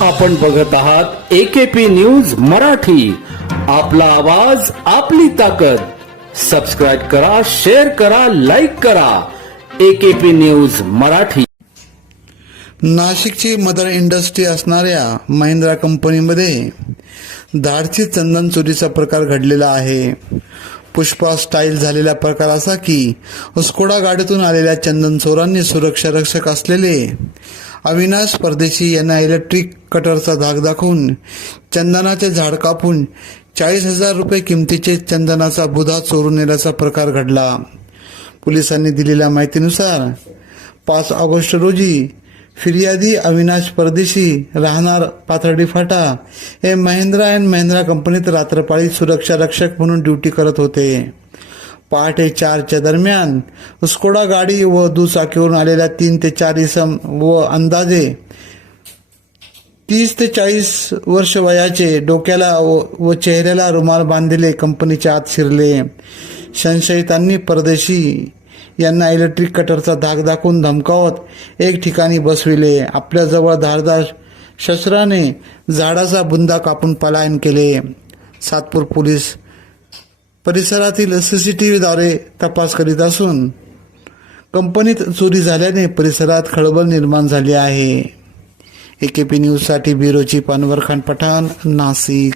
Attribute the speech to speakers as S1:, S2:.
S1: आपण बघत आहात एकेपी न्यूज मराठी. आपला आवाज आपली ताकद. सबस्क्राईब करा शेअर करा लाईक करा. AKP news Marathi.
S2: नाशिकची मदर इंडस्ट्री असणाऱ्या महिंद्रा कंपनीमध्ये धाडसी चंदन चोरीचा प्रकार घडलेला आहे. पुष्पा स्टाईल झालेला प्रकार असा की स्कोडा गाडीतून आलेल्या चंदन चोरांनी सुरक्षा रक्षक असलेले अविनाश परदेशी यांना इलेक्ट्रिक कटरचा धाक दाखवून चंदनाचे झाड कापून चाळीस हजार रुपये किमतीचे चंदनाचा बुधा चोरून नेल्याचा प्रकार घडला. पोलिसांनी दिलेल्या माहितीनुसार पाच ऑगस्ट रोजी फिर्यादी अविनाश परदेशी राहणार पाथर्डी फाटा हे महिंद्रा अँड महिंद्रा कंपनीत रात्रपाळी सुरक्षा रक्षक म्हणून ड्युटी करत होते. पहाटे चारच्या दरम्यान उसकोडा गाडी व दुचाकीवरून आलेल्या तीन ते चार इसम व अंदाजे तीस ते चाळीस वर्ष वयाचे डोक्याला व व चेहऱ्याला रुमाल बांधलेले कंपनीच्या आत शिरले. संशयितांनी परदेशी यांना इलेक्ट्रिक कटरचा धाक दाखवून धमकावत एक ठिकाणी बसविले. आपल्याजवळ धारदार शस्त्राने झाडाचा बुंदा कापून पलायन केले. सातपूर पोलीस परिसरातील सी टी व्हीद्वारे तपास करीत असून कंपनीत चोरी झाल्याने परिसरात खळबळ निर्माण झाली आहे. एकेपी न्यूजसाठी ब्युरो चीफ खान पठाण नाशिक.